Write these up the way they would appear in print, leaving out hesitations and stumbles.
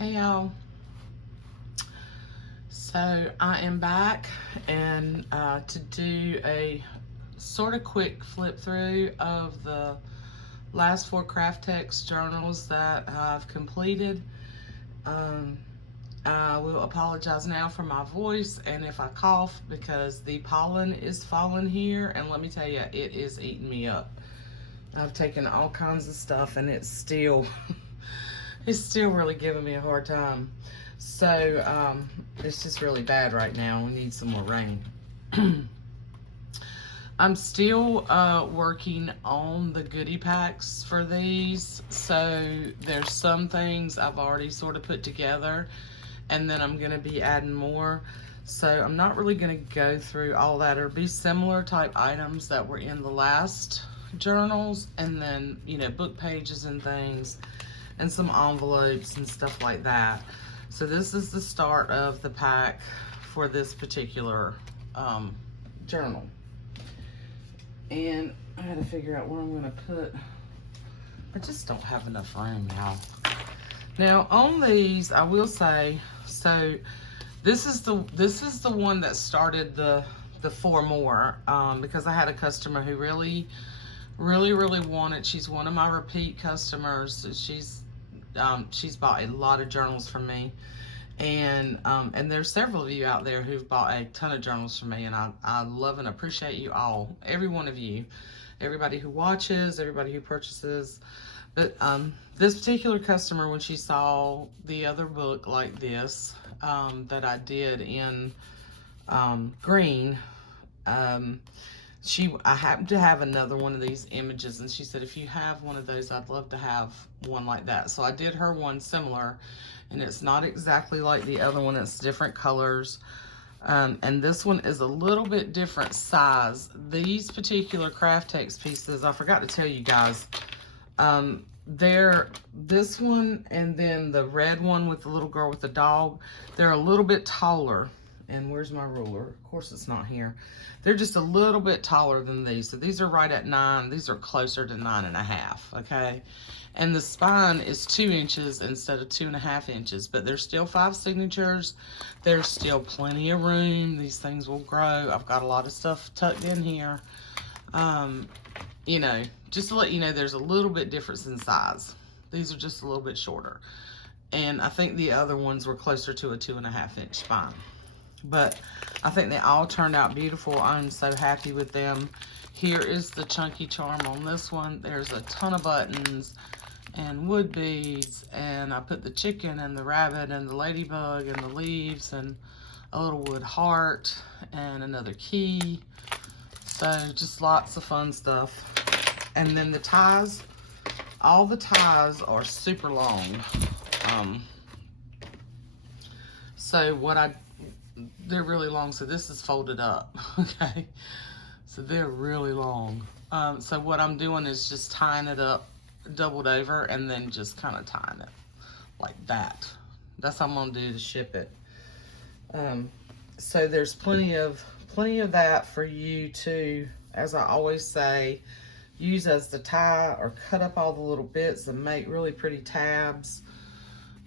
Hey y'all. So I am back and to do a sort of quick flip through of the last 4 Kraft-Tex journals that I've completed. I will apologize now for my voice and if I cough because the pollen is falling here, and let me tell you, it is eating me up. I've taken all kinds of stuff and it's still it's still really giving me a hard time. So it's just really bad right now. We need some more rain. I'm still working on the goodie packs for these. So there's some things I've already sort of put together, and then I'm going to be adding more. So I'm not really going to go through all that. It'll be similar type items that were in the last journals, and then, you know, book pages and things, and some envelopes and stuff like that. So this is the start of the pack for this particular journal. And I had to figure out where I'm going to put. I just don't have enough room now. Now on these, I will say, so this is the one that started the 4 more because I had a customer who really wanted. She's one of my repeat customers. She's bought a lot of journals from me, and there's several of you out there who've bought a ton of journals from me, and I love and appreciate you all, every one of you, everybody who watches, everybody who purchases. But this particular customer, when she saw the other book like this that I did in green, I happened to have another one of these images, and she said, if you have one of those, I'd love to have one like that. So I did her one similar, and it's not exactly like the other one. It's different colors. And this one is a little bit different size. These particular Kraft-Tex pieces, I forgot to tell you guys, this one and then the red one with the little girl with the dog, they're a little bit taller. And where's my ruler? Of course it's not here. They're just a little bit taller than these. So these are right at 9. These are closer to 9.5, okay? And the spine is 2 inches instead of 2.5 inches, but there's still 5 signatures. There's still plenty of room. These things will grow. I've got a lot of stuff tucked in here. You know, just to let you know, there's a little bit difference in size. These are just a little bit shorter. And I think the other ones were closer to a 2.5 inch spine. But I think they all turned out beautiful. I'm so happy with them. Here is the chunky charm on this one. There's a ton of buttons and wood beads, and I put the chicken and the rabbit and the ladybug and the leaves and a little wood heart and another key. So just lots of fun stuff. And then the ties, all the ties are super long. So they're really long, so this is folded up, okay? So they're really long. So what I'm doing is just tying it up, doubled over, and then just kind of tying it like that. That's how I'm gonna do to ship it. So there's plenty of that for you to, as I always say, use as the tie, or cut up all the little bits and make really pretty tabs.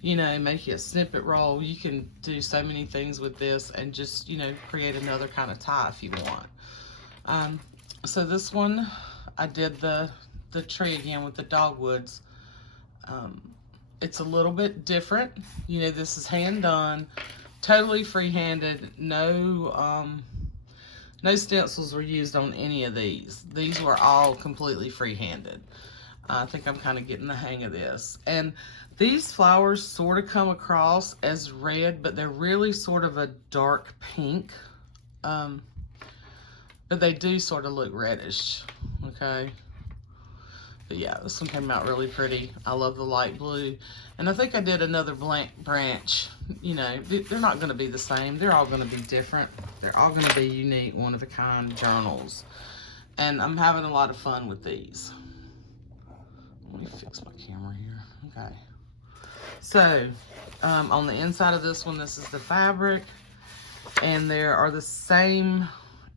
You know, make you a snippet roll. You can do so many things with this, and just, you know, create another kind of tie if you want. So this one, I did the tree again with the dogwoods. It's a little bit different. You know, this is hand done, totally free-handed. No stencils were used on any of these. These were all completely free-handed. I think I'm kind of getting the hang of this. And these flowers sort of come across as red, but they're really sort of a dark pink. But they do sort of look reddish, okay? But yeah, this one came out really pretty. I love the light blue. And I think I did another blank branch. You know, they're not going to be the same. They're all going to be different. They're all going to be unique, one-of-a-kind journals. And I'm having a lot of fun with these. Let me fix my camera here. Okay. So, on the inside of this one, this is the fabric. And there are the same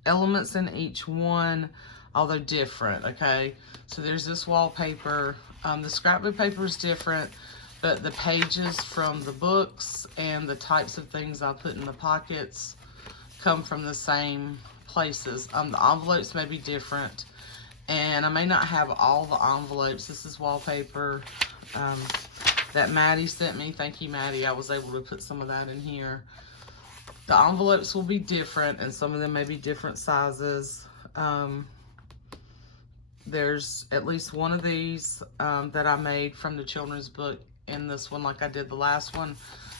elements in each one, although different, okay? So there's this wallpaper. The scrapbook paper is different. but the pages from the books and the types of things I put in the pockets come from the same places. The envelopes may be different, and I may not have all the envelopes. This is wallpaper that Maddie sent me. Thank you, Maddie. I was able to put some of that in here. The envelopes will be different, and some of them may be different sizes. There's at least one of these that I made from the children's book in this one, like I did the last one.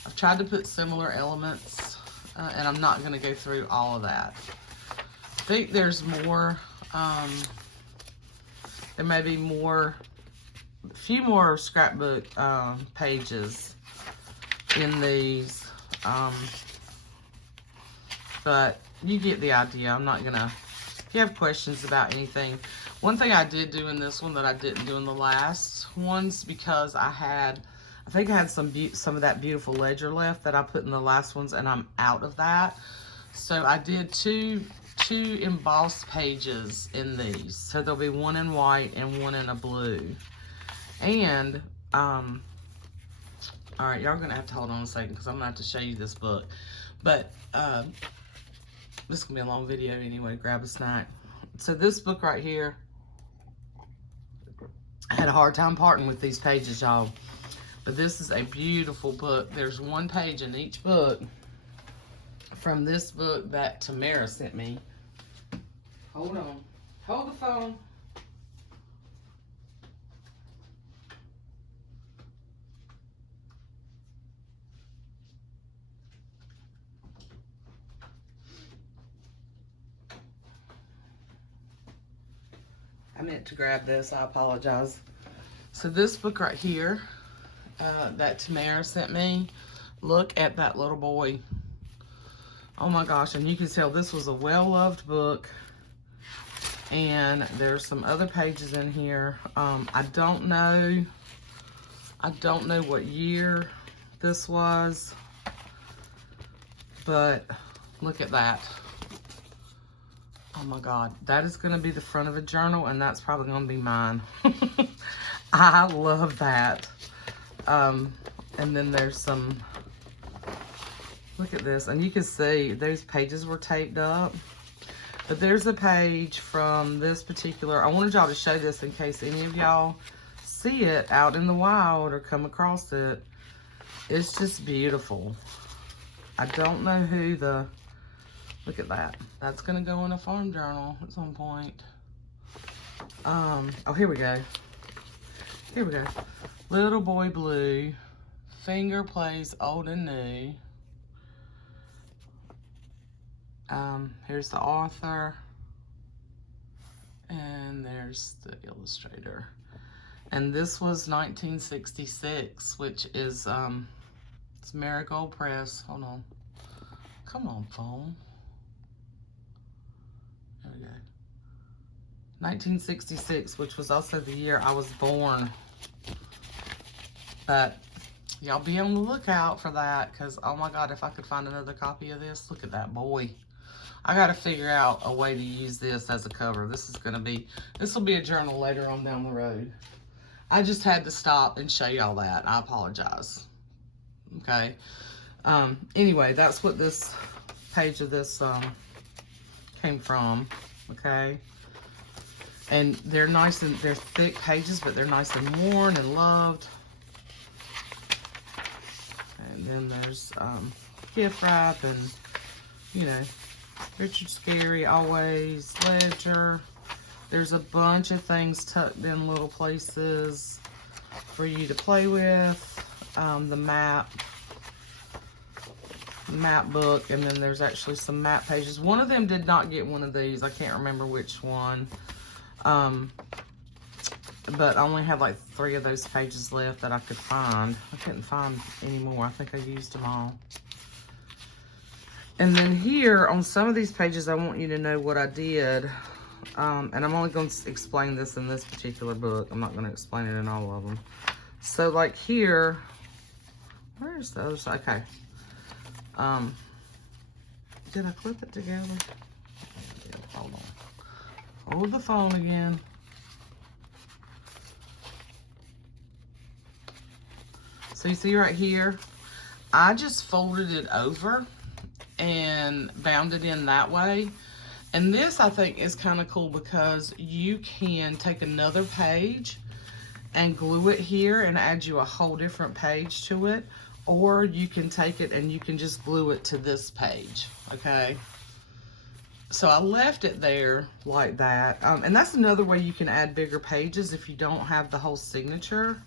I've tried to put similar elements, and I'm not going to go through all of that. I think there's more, there may be more, a few more scrapbook pages in these, but you get the idea. I'm not going to, if you have questions about anything. One thing I did do in this one that I didn't do in the last ones, because I think I had some of that beautiful ledger left that I put in the last ones, and I'm out of that. So I did two embossed pages in these. So there'll be one in white and one in a blue. And, all right, y'all gonna have to hold on a second because I'm gonna have to show you this book. But, this is gonna be a long video anyway, grab a snack. So this book right here, I had a hard time parting with these pages, y'all. But this is a beautiful book. There's one page in each book from this book that Tamara sent me. Hold on. Hold the phone. I meant to grab this. I apologize. So this book right here that Tamara sent me, look at that little boy. Oh my gosh, and you can tell this was a well-loved book. And there's some other pages in here. I don't know what year this was, but look at that. Oh my God, that is going to be the front of a journal, and that's probably going to be mine. I love that. And then there's some, look at this, and you can see those pages were taped up. But there's a page from this particular, I wanted y'all to show this in case any of y'all see it out in the wild or come across it. It's just beautiful. I don't know who the, look at that. That's gonna go in a farm journal at some point. Oh, here we go. Here we go. Little Boy Blue, Finger Plays Old and New. Here's the author, and there's the illustrator. And this was 1966, which is, it's Marigold Press. Hold on. Come on, phone. There we go. 1966, which was also the year I was born. But y'all be on the lookout for that, because, oh my God, if I could find another copy of this, look at that boy. I got to figure out a way to use this as a cover. This will be a journal later on down the road. I just had to stop and show y'all that. I apologize. Okay. Anyway, that's what this page of this came from. Okay. And they're nice, and they're thick pages, but they're nice and worn and loved. And then there's gift wrap and, you know, Richard Scarry, Always, Ledger. There's a bunch of things tucked in little places for you to play with. The map book, and then there's actually some map pages. One of them did not get one of these. I can't remember which one. But I only had like 3 of those pages left that I could find. I couldn't find any more. I think I used them all. And then here, on some of these pages, I want you to know what I did. And I'm only going to explain this in this particular book. I'm not going to explain it in all of them. So, like here, where's the other side? Okay. Did I clip it together? Hold on. Hold the phone again. So you see right here, I just folded it over and bound it in that way. And this I think is kind of cool because you can take another page and glue it here and add you a whole different page to it, or you can take it and you can just glue it to this page, okay? So I left it there like that. And that's another way you can add bigger pages if you don't have the whole signature,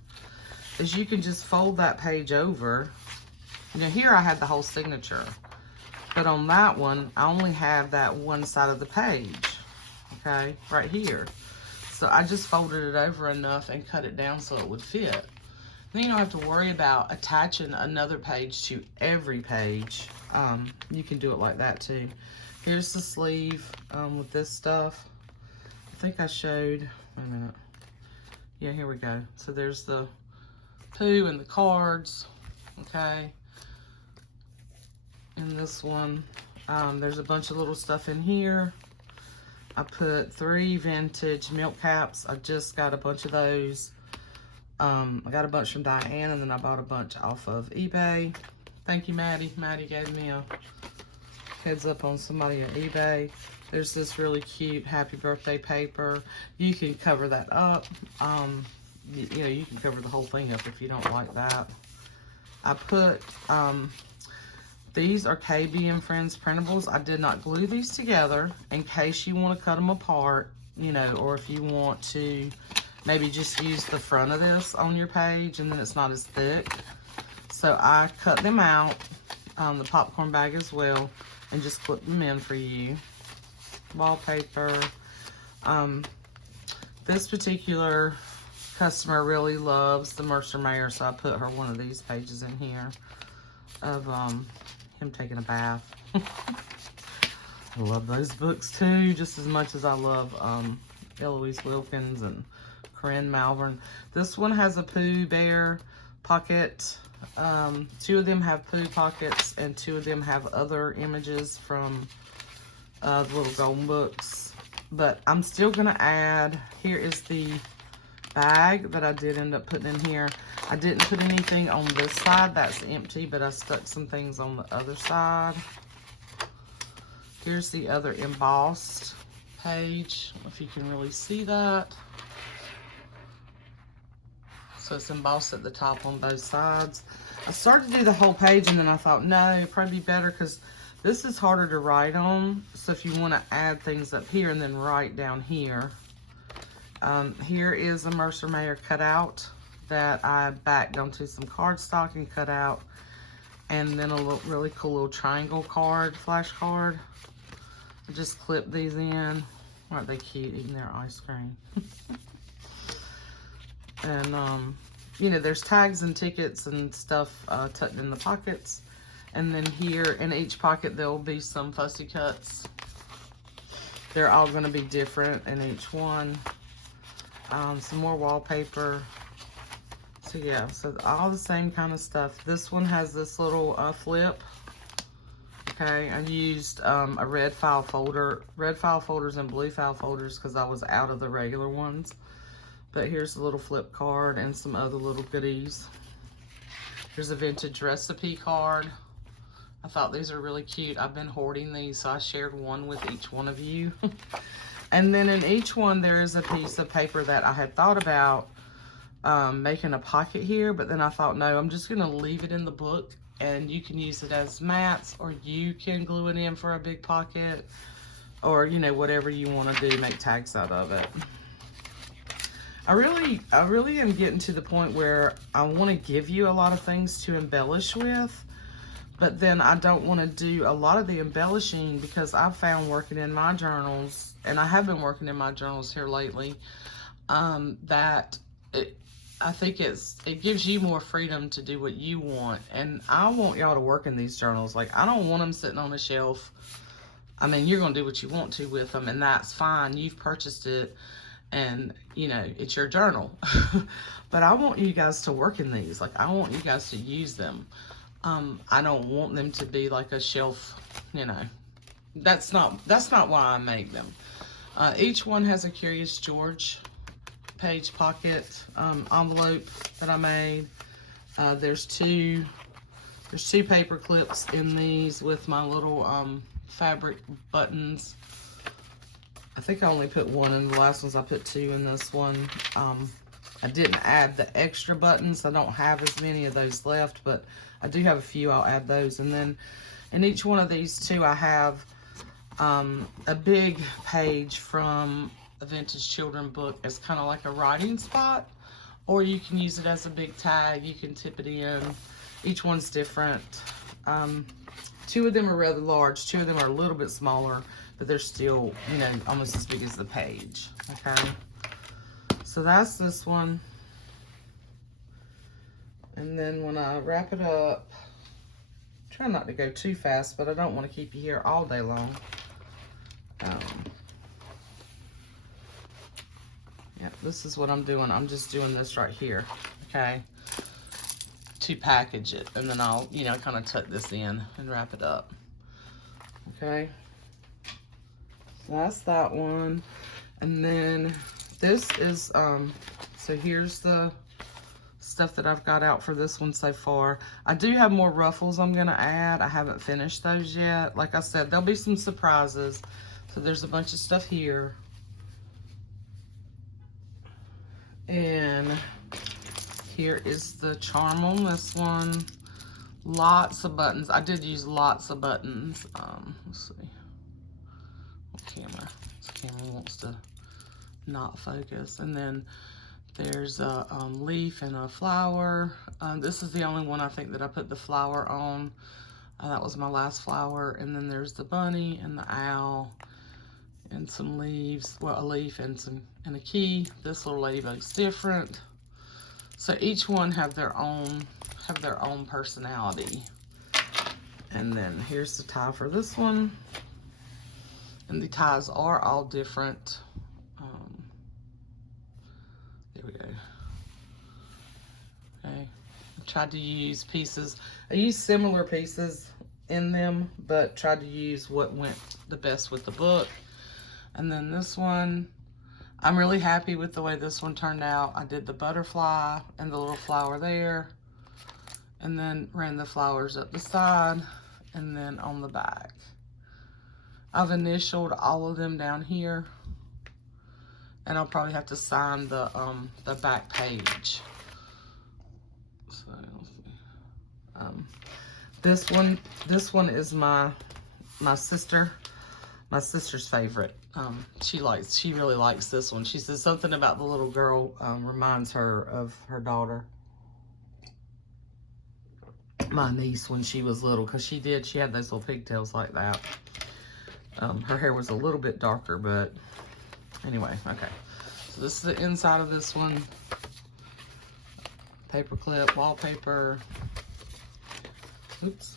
is you can just fold that page over. You know, here I had the whole signature, but on that one, I only have that one side of the page, okay, right here. So I just folded it over enough and cut it down so it would fit. Then you don't have to worry about attaching another page to every page. You can do it like that too. Here's the sleeve with this stuff. I think I showed, wait a minute. Yeah, here we go. So there's the poo and the cards, okay. In this one, there's a bunch of little stuff in here. I put 3 vintage milk caps. I just got a bunch of those. I got a bunch from Diane, and then I bought a bunch off of eBay. Thank you, Maddie. Maddie gave me a heads up on somebody on eBay. There's this really cute happy birthday paper. You can cover that up. You know, you can cover the whole thing up if you don't like that. I put, these are KB and Friends printables. I did not glue these together in case you want to cut them apart, you know, or if you want to maybe just use the front of this on your page and then it's not as thick. So I cut them out, the popcorn bag as well, and just clip them in for you. Wallpaper. This particular customer really loves the Mercer Mayer, so I put her one of these pages in here of him taking a bath. I love those books too, just as much as I love Eloise Wilkins and Corinne Malvern. This one has a Pooh Bear pocket. 2 of them have Pooh pockets, and 2 of them have other images from the little golden books. But I'm still gonna add, here is the bag that I did end up putting in here. I didn't put anything on this side, that's empty, but I stuck some things on the other side. Here's the other embossed page, if you can really see that. So it's embossed at the top on both sides. I started to do the whole page, and then I thought, no, it'd probably be better because this is harder to write on. So if you want to add things up here and then write down here. Here is a Mercer Mayer cutout that I backed onto some cardstock and cut out. And then a little, really cool little triangle card, flash card. I just clip these in. Aren't they cute, eating their ice cream? And, you know, there's tags and tickets and stuff tucked in the pockets. And then here in each pocket, there will be some fussy cuts. They're all going to be different in each one. Some more wallpaper. So yeah, so all the same kind of stuff. This one has this little flip. Okay, I used a red file folder, red file folders and blue file folders because I was out of the regular ones. But here's a little flip card and some other little goodies. Here's a vintage recipe card. I thought these are really cute. I've been hoarding these, so I shared one with each one of you. And then in each one, there is a piece of paper that I had thought about making a pocket here, but then I thought, no, I'm just gonna leave it in the book, and you can use it as mats, or you can glue it in for a big pocket, or, you know, whatever you wanna do, make tags out of it. I really am getting to the point where I wanna give you a lot of things to embellish with, but then I don't want to do a lot of the embellishing because I've found working in my journals, and I have been working in my journals here lately, that I think it gives you more freedom to do what you want. And I want y'all to work in these journals. Like, I don't want them sitting on a shelf. I mean, you're going to do what you want to with them, and that's fine. You've purchased it, and, you know, it's your journal. But I want you guys to work in these. Like, I want you guys to use them. I don't want them to be like a shelf, you know. That's not why I make them. Each one has a Curious George page pocket envelope that I made. There's two paper clips in these with my little fabric buttons. I think I only put one in the last ones. I put two in this one. I didn't add the extra buttons. I don't have as many of those left, but I do have a few. I'll add those. And then in each one of these two, I have a big page from a vintage children book as kind of like a writing spot, or you can use it as a big tag. You can tip it in. Each one's different. Two of them are rather large. Two of them are a little bit smaller, but they're still, you know, almost as big as the page. Okay. So that's this one. And then when I wrap it up, try not to go too fast, but I don't want to keep you here all day long. Yeah, this is what I'm doing. I'm just doing this right here, okay, to package it. And then I'll, you know, kind of tuck this in and wrap it up, okay? So that's that one. And then this is, so here's the stuff that I've got out for this one so far. I do have more ruffles I'm gonna add. I haven't finished those yet. Like I said, there'll be some surprises. So there's a bunch of stuff here. And here is the charm on this one. Lots of buttons. I did use lots of buttons. Let's see. What camera? This camera wants to not focus. And then there's a leaf and a flower. This is the only one I think that I put the flower on. That was my last flower. And then there's the bunny and the owl and some leaves. Well, a leaf and a key. This little ladybug's different. So each one have their own personality. And then here's the tie for this one. And the ties are all different. There we go. Okay. I tried to use pieces. I used similar pieces in them, but tried to use what went the best with the book. And then this one, I'm really happy with the way this one turned out. I did the butterfly and the little flower there, and then ran the flowers up the side and then on the back. I've initialed all of them down here, and I'll probably have to sign the back page. So let's see. This one is my sister's favorite. She really likes this one. She says something about the little girl reminds her of her daughter, my niece, when she was little, because she had those little pigtails like that. Her hair was a little bit darker, but anyway, okay. So this is the inside of this one. Paper clip, wallpaper. Oops.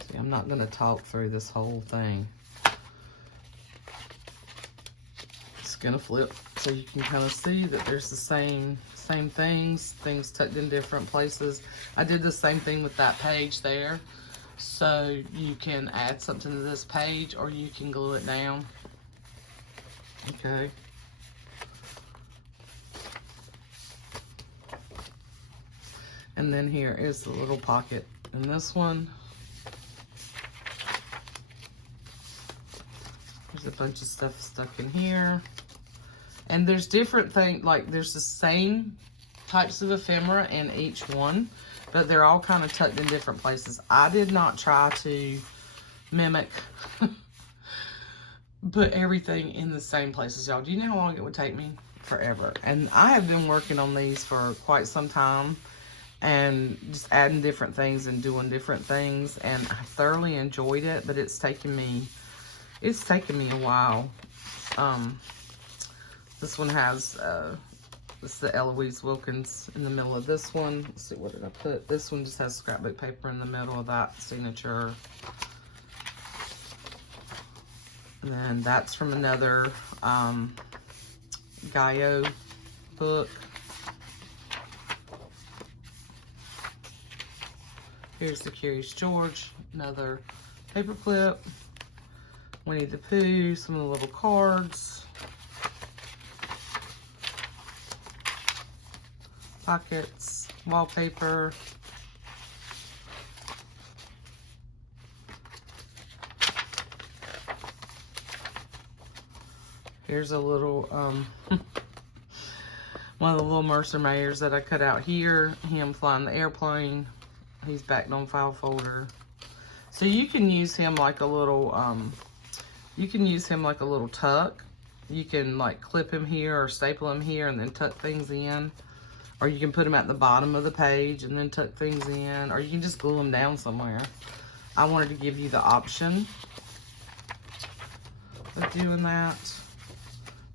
See, I'm not gonna talk through this whole thing. It's gonna flip so you can kind of see that there's the same things tucked in different places. I did the same thing with that page there. So you can add something to this page or you can glue it down. Okay. And then here is the little pocket in this one. There's a bunch of stuff stuck in here. And there's different things, like there's the same types of ephemera in each one, but they're all kind of tucked in different places. I did not try to mimic put everything in the same places, y'all. Do you know how long it would take me? Forever. And I have been working on these for quite some time and just adding different things and doing different things, and I thoroughly enjoyed it, but it's taken me a while. This one has this is the Eloise Wilkins in the middle of this one. Let's see, what did I put? This one just has scrapbook paper in the middle of that signature. And then that's from another Gaio book. Here's the Curious George, another paper clip. Winnie the Pooh, some of the little cards, pockets, wallpaper. Here's a little, one of the little Mercer Mayors that I cut out here. Him flying the airplane. He's backed on file folder. So you can use him like a little, tuck. You can like clip him here or staple him here and then tuck things in. Or you can put him at the bottom of the page and then tuck things in. Or you can just glue them down somewhere. I wanted to give you the option of doing that.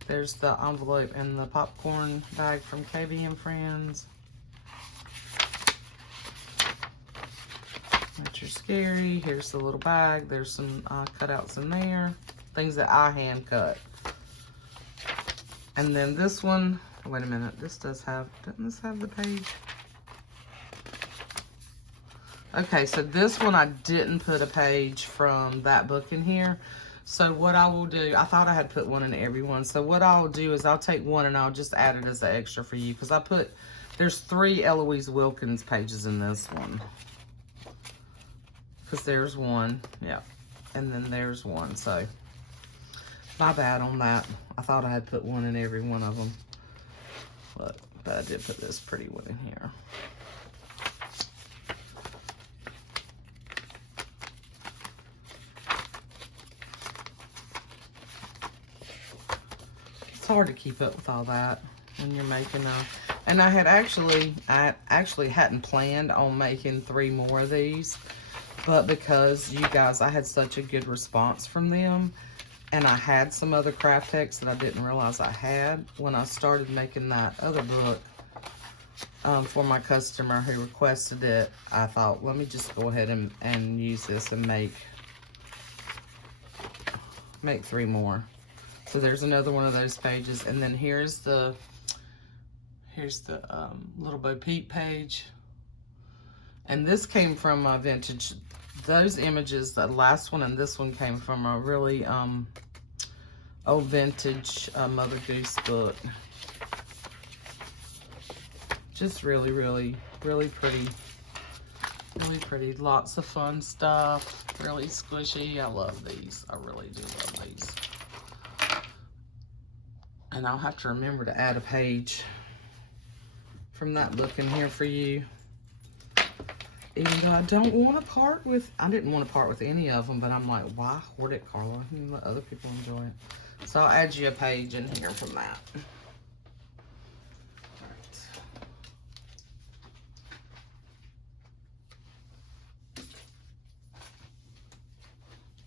There's the envelope and the popcorn bag from KB and Friends. Nature Scary. Here's the little bag. There's some cutouts in there. Things that I hand cut. And then this one, wait a minute. This does have, doesn't this have the page? Okay, so this one I didn't put a page from that book in here. So what I will do, I thought I had put one in every one. So what I'll do is I'll take one and I'll just add it as an extra for you. Because I put, there's 3 Eloise Wilkins pages in this one. Because there's one, yeah. And then there's one, so. My bad on that. I thought I had put one in every one of them. But I did put this pretty one in here. It's hard to keep up with all that when you're making a, and I actually hadn't planned on making 3 more of these, but because you guys, I had such a good response from them, and I had some other Kraft-Tex that I didn't realize I had when I started making that other book for my customer who requested it. I thought, let me just go ahead and use this and make 3 more. So there's another one of those pages, and then here's the little Bo Peep page, and this came from my vintage. Those images, the last one and this one, came from a really old vintage Mother Goose book. Just really, really, really pretty. Really pretty. Lots of fun stuff. Really squishy. I love these. I really do love these. And I'll have to remember to add a page from that book in here for you. Even though I don't want to part with, I didn't want to part with any of them, but I'm like, why hoard it, Carla? You let other people enjoy it. So I'll add you a page in here from that. All right.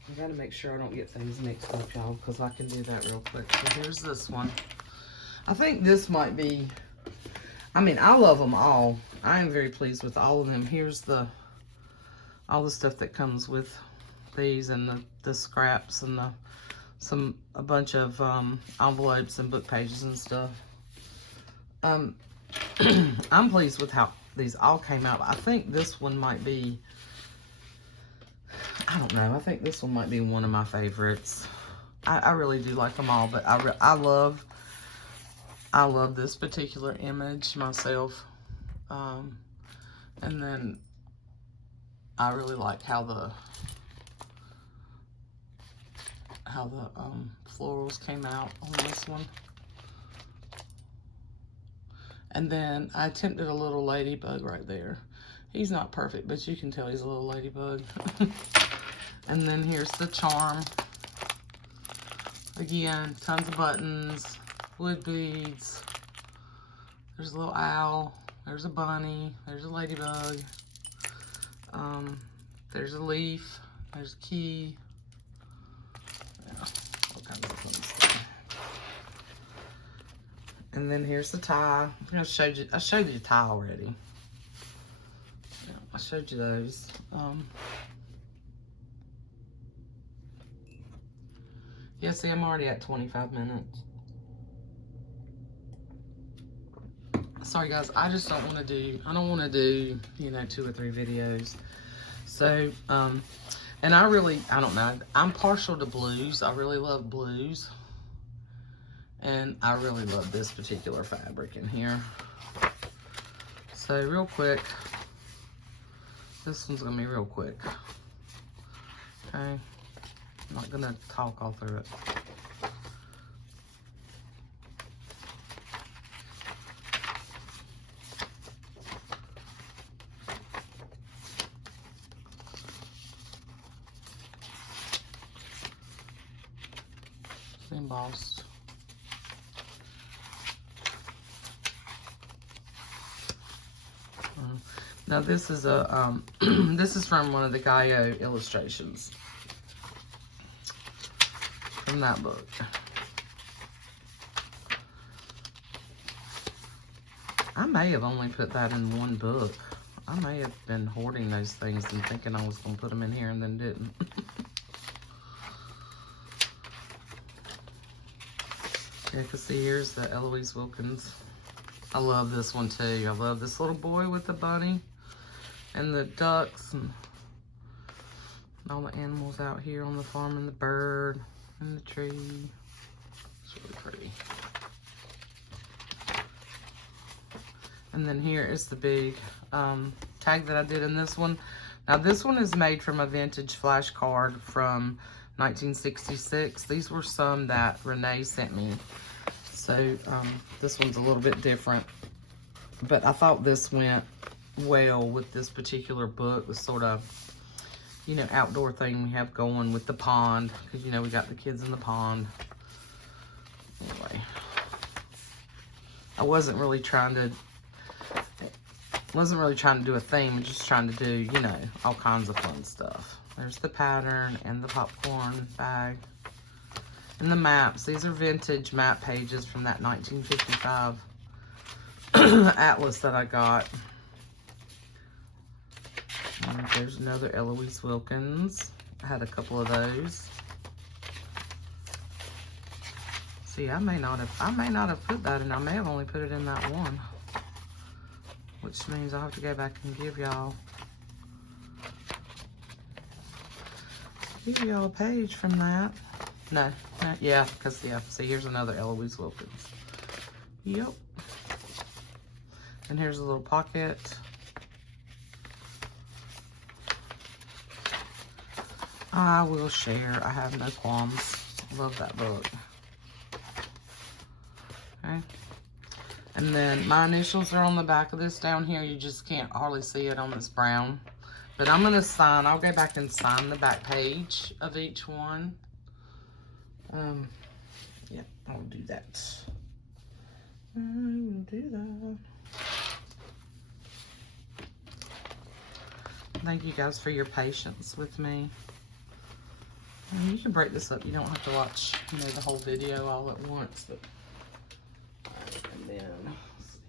I gotta make sure I don't get things mixed up, y'all, because I can do that real quick. So here's this one. I think this might be, I mean, I love them all. I am very pleased with all of them. Here's all the stuff that comes with these, and the scraps, and a bunch of envelopes and book pages and stuff. I'm pleased with how these all came out. I think this one might be, I don't know, I think this one might be one of my favorites. I really do like them all, but I love this particular image myself. And then I really like how the florals came out on this one. And then I attempted a little ladybug right there. He's not perfect, but you can tell he's a little ladybug. And then here's the charm. Again, tons of buttons, wood beads. There's a little owl. There's a bunny. There's a ladybug. There's a leaf. There's a key. Yeah, all kinds of fun stuff. And then here's the tie. I think I showed you the tie already. Yeah, I showed you those. Yeah, see, I'm already at 25 minutes. Sorry guys, I just don't want to do, you know, 2 or 3 videos. So, And I don't know, I'm partial to blues. I really love blues. And I really love this particular fabric in here. So real quick, this one's gonna be real quick. Okay, I'm not gonna talk all through it. It's embossed. Now this is a this is from one of the Gaio illustrations from that book. I may have only put that in one book. I may have been hoarding those things and thinking I was going to put them in here and then didn't. Yeah, because see, here's the Eloise Wilkins. I love this one too. I love this little boy with the bunny and the ducks and all the animals out here on the farm and the bird and the tree. It's really pretty. And then here is the big tag that I did in this one. Now this one is made from a vintage flash card from 1966. These were some that Renee sent me. So this one's a little bit different. But I thought this went well with this particular book. The sort of, you know, outdoor thing we have going with the pond. Because, you know, we got the kids in the pond. Anyway. I wasn't really trying to do a theme. I'm just trying to do, you know, all kinds of fun stuff. There's the pattern and the popcorn bag. And the maps. These are vintage map pages from that 1955 atlas that I got. And there's another Eloise Wilkins. I had a couple of those. See, I may not have put that in. I may have only put it in that one. Which means I'll have to go back and give y'all a page from that. No, yeah, because, yeah, see, here's another Eloise Wilkins. Yep. And here's a little pocket. I will share. I have no qualms. Love that book. Okay. And then my initials are on the back of this down here. You just can't hardly see it on this brown. But I'm going to sign. I'll go back and sign the back page of each one. Yeah, I'll do that. I will do that. Thank you guys for your patience with me. And you can break this up. You don't have to watch, you know, the whole video all at once. But and then let's see.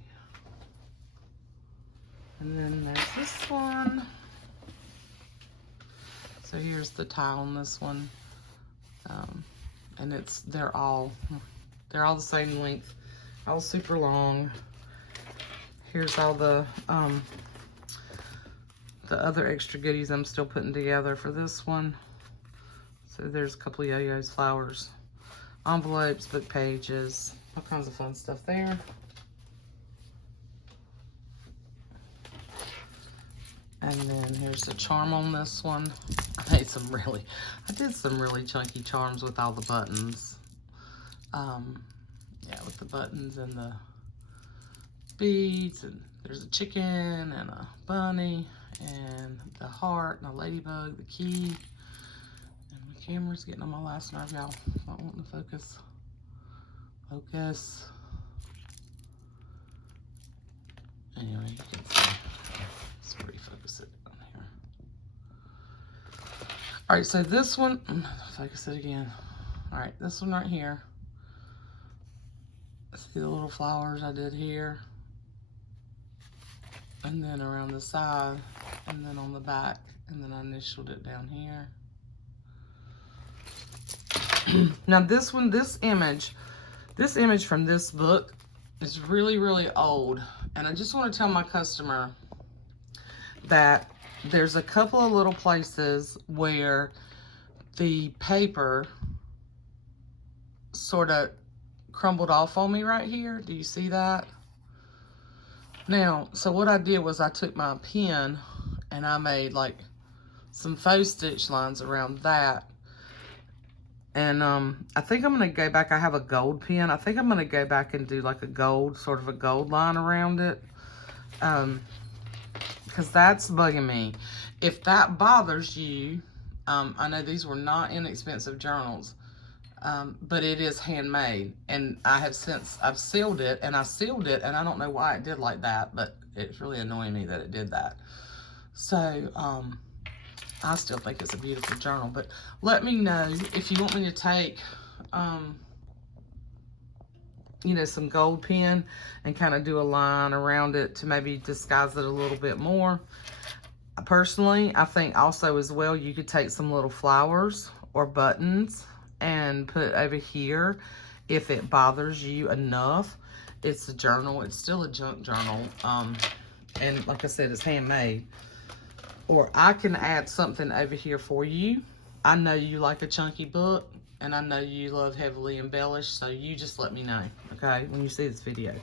And then there's this one. So here's the tie on this one. And they're all the same length, all super long. Here's all the other extra goodies I'm still putting together for this one. So there's a couple of yo-yos, flowers, envelopes, book pages, all kinds of fun stuff there. And then here's the charm on this one. I did some really chunky charms with all the buttons. Yeah, with the buttons and the beads, and there's a chicken and a bunny and the heart and a ladybug, the key. And my camera's getting on my last nerve, y'all. Not wanting to focus. Focus. Anyway, you can see. Let's refocus it down here. All right, so this one, focus it again. All right, this one right here. See the little flowers I did here? And then around the side, and then on the back, and then I initialed it down here. Now this one, this image from this book is really, really old. And I just want to tell my customer that there's a couple of little places where the paper sort of crumbled off on me right here. Do you see that? Now, so what I did was I took my pen and I made like some faux stitch lines around that. And I think I'm going to go back. I have a gold pen. I think I'm going to go back and do like a gold, sort of a gold line around it. Because that's bugging me. If that bothers you, I know these were not inexpensive journals, but it is handmade. And I've sealed it, and I sealed it, and I don't know why it did like that, but it's really annoying me that it did that. So, I still think it's a beautiful journal, but let me know if you want me to take, you know, some gold pen and kind of do a line around it to maybe disguise it a little bit more. Personally, I think also as well, you could take some little flowers or buttons and put over here if it bothers you enough. It's a journal. It's still a junk journal. And like I said, it's handmade. Or I can add something over here for you. I know you like a chunky book, and I know you love heavily embellished, so you just let me know, okay, when you see this video.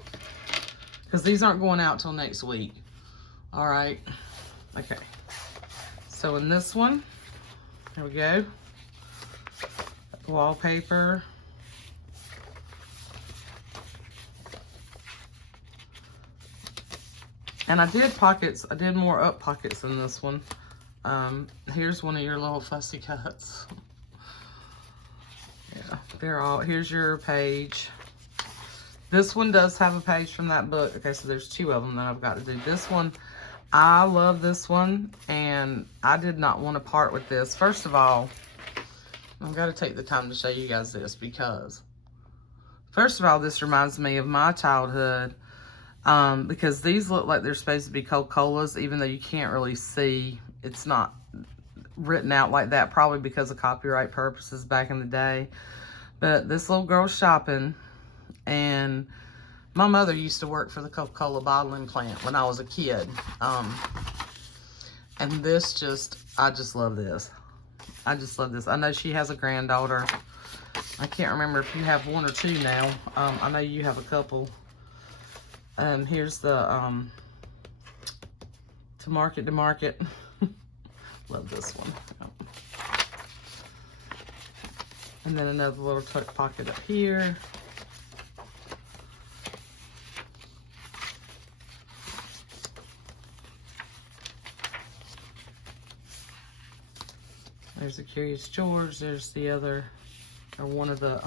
Because these aren't going out till next week. All right. Okay. So in this one, here we go. Wallpaper. And I did pockets. I did more up pockets than this one. Here's one of your little fussy cuts. Yeah, they're all, here's your page. This one does have a page from that book. Okay, so there's two of them that I've got to do. This one, I love this one, and I did not want to part with this. First of all, I've got to take the time to show you guys this because, first of all, this reminds me of my childhood, because these look like they're supposed to be Coca-Colas, even though you can't really see. It's not written out like that, probably because of copyright purposes back in the day. But this little girl's shopping, and my mother used to work for the Coca-Cola bottling plant when I was a kid. And this just, I just love this. I just love this. I know she has a granddaughter. I can't remember if you have one or two now. I know you have a couple. Here's the to market. Love this one. And then another little tuck pocket up here. There's the Curious George. There's the other, or one of the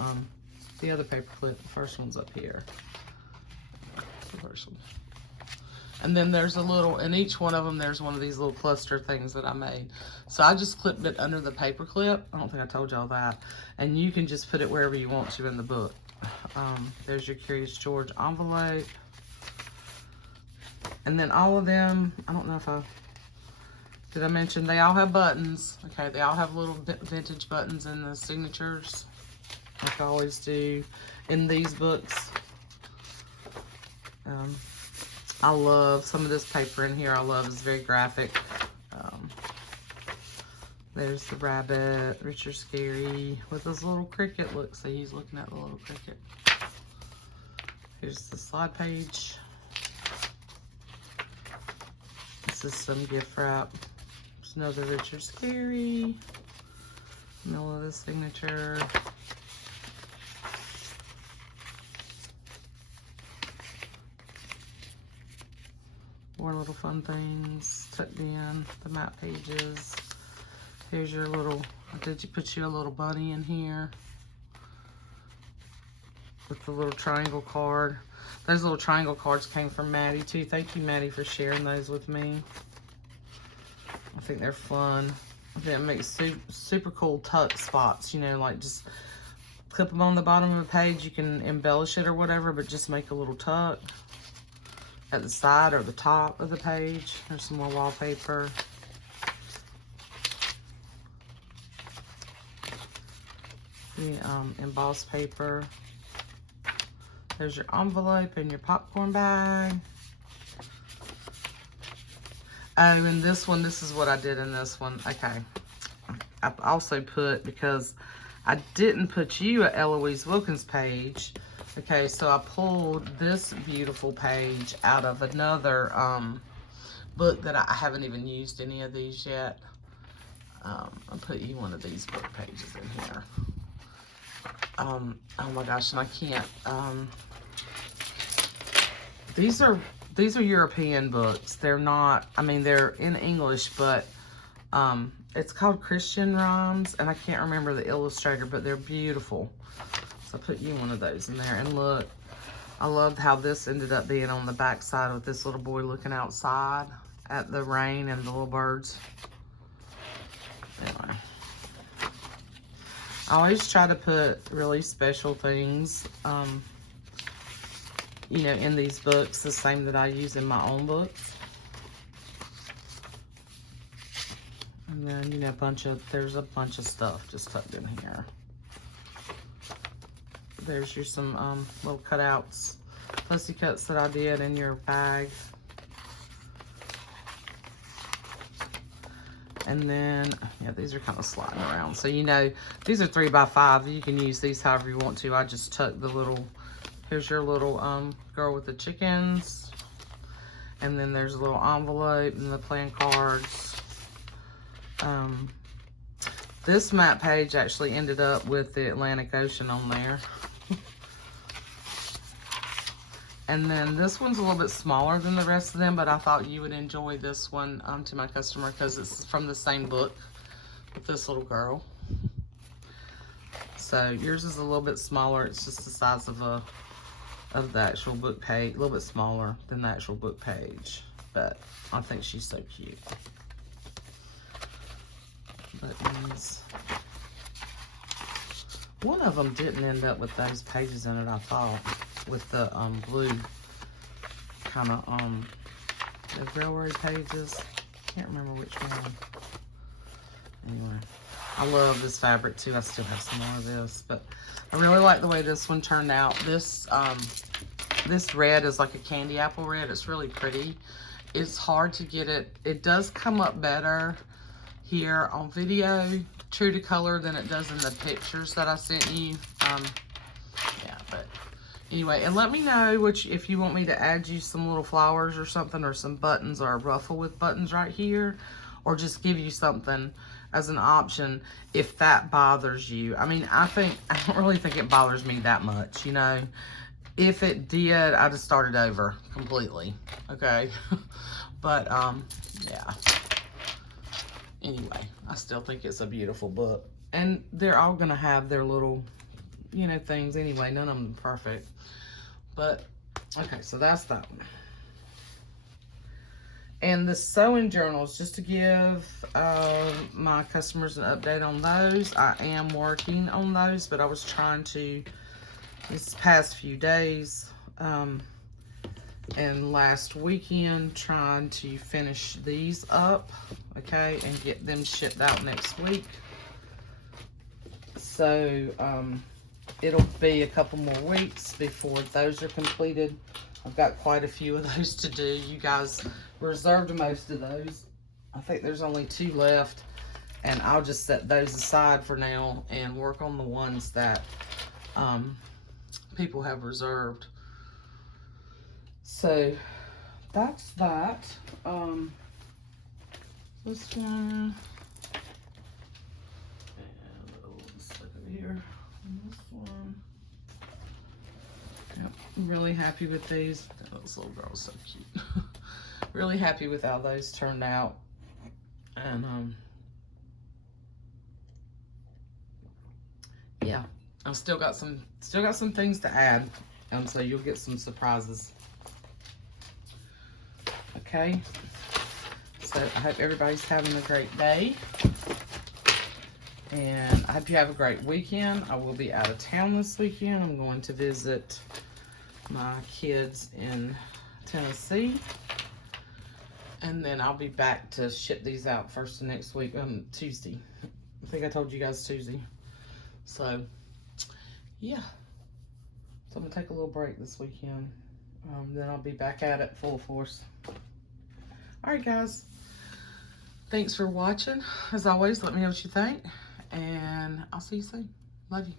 other paper clip. The first one's up here. The first one. And then there's a little, in each one of them, there's one of these little cluster things that I made. So I just clipped it under the paper clip. I don't think I told y'all that. And you can just put it wherever you want to in the book. There's your Curious George envelope. And then all of them, I don't know if did I mention they all have buttons. Okay, they all have little vintage buttons in the signatures, like I always do in these books. I love some of this paper in here. I love it's very graphic. There's the rabbit, Richard Scary, with his little cricket. Look, see, he's looking at the little cricket. Here's the slide page. This is some gift wrap. There's another Richard Scary. Middle of the signature. More little fun things tucked in, the map pages. Here's your little, did you put you a little bunny in here? With the little triangle card. Those little triangle cards came from Maddie too. Thank you, Maddie, for sharing those with me. I think they're fun. I think it makes super cool tuck spots, you know, like just clip them on the bottom of the page. You can embellish it or whatever, but just make a little tuck at the side or the top of the page. There's some more wallpaper. The embossed paper. There's your envelope and your popcorn bag. Oh, and this one, this is what I did in this one. Okay. I also put, because I didn't put you a Eloise Wilkins page. Okay, so I pulled this beautiful page out of another book that I haven't even used any of these yet. I'll put you one of these book pages in here. Oh my gosh, and I can't. These are European books. They're not, I mean, they're in English, but it's called Christian Rhymes, and I can't remember the illustrator, but they're beautiful. So I put you one of those in there. And look, I loved how this ended up being on the back side with this little boy looking outside at the rain and the little birds. Anyway, I always try to put really special things, you know, in these books, the same that I use in my own books. And then, you know, there's a bunch of stuff just tucked in here. There's your some little cutouts, fussy cuts that I did in your bag. And then, yeah, these are kind of sliding around. So, you know, these are 3x5. You can use these however you want to. I just tucked the little, here's your little girl with the chickens. And then there's a little envelope and the playing cards. This map page actually ended up with the Atlantic Ocean on there. And then this one's a little bit smaller than the rest of them, but I thought you would enjoy this one to my customer because it's from the same book with this little girl. So yours is a little bit smaller. It's just the size of the actual book page, a little bit smaller than the actual book page. But I think she's so cute. Buttons. One of them didn't end up with those pages in it, I thought, with the blue kind of the railroad pages. Can't remember which one. Anyway, I love this fabric too. I still have some more of this, but I really like the way this one turned out. This this red is like a candy apple red. It's really pretty. It's hard to get it. It does come up better here on video, true to color, than it does in the pictures that I sent you. Yeah, but anyway, and let me know if you want me to add you some little flowers or something, or some buttons, or a ruffle with buttons right here, or just give you something as an option if that bothers you. I mean, I don't really think it bothers me that much, you know. If it did, I'd have started over completely, okay? But, yeah. Anyway, I still think it's a beautiful book. And they're all going to have their little, you know, things anyway. None of them are perfect. But, okay, so that's that one. And the sewing journals, just to give my customers an update on those. I am working on those, but I was trying to, this past few days, and last weekend, trying to finish these up, okay, and get them shipped out next week. So it'll be a couple more weeks before those are completed. I've got quite a few of those to do. You guys reserved most of those. I think there's only 2 left, and I'll just set those aside for now and work on the ones that people have reserved. So that's that. This one, and a little slip in here. And this one. Yep, I'm really happy with these. This little girl's so cute. Really happy with how those turned out. And yeah, I've still got some things to add. So you'll get some surprises. Okay, so I hope everybody's having a great day, and I hope you have a great weekend. I will be out of town this weekend. I'm going to visit my kids in Tennessee, and then I'll be back to ship these out first of next week, Tuesday. I think I told you guys Tuesday. So yeah, so I'm gonna take a little break this weekend. Then I'll be back at it full force. All right, guys. Thanks for watching. As always, let me know what you think, and I'll see you soon. Love you.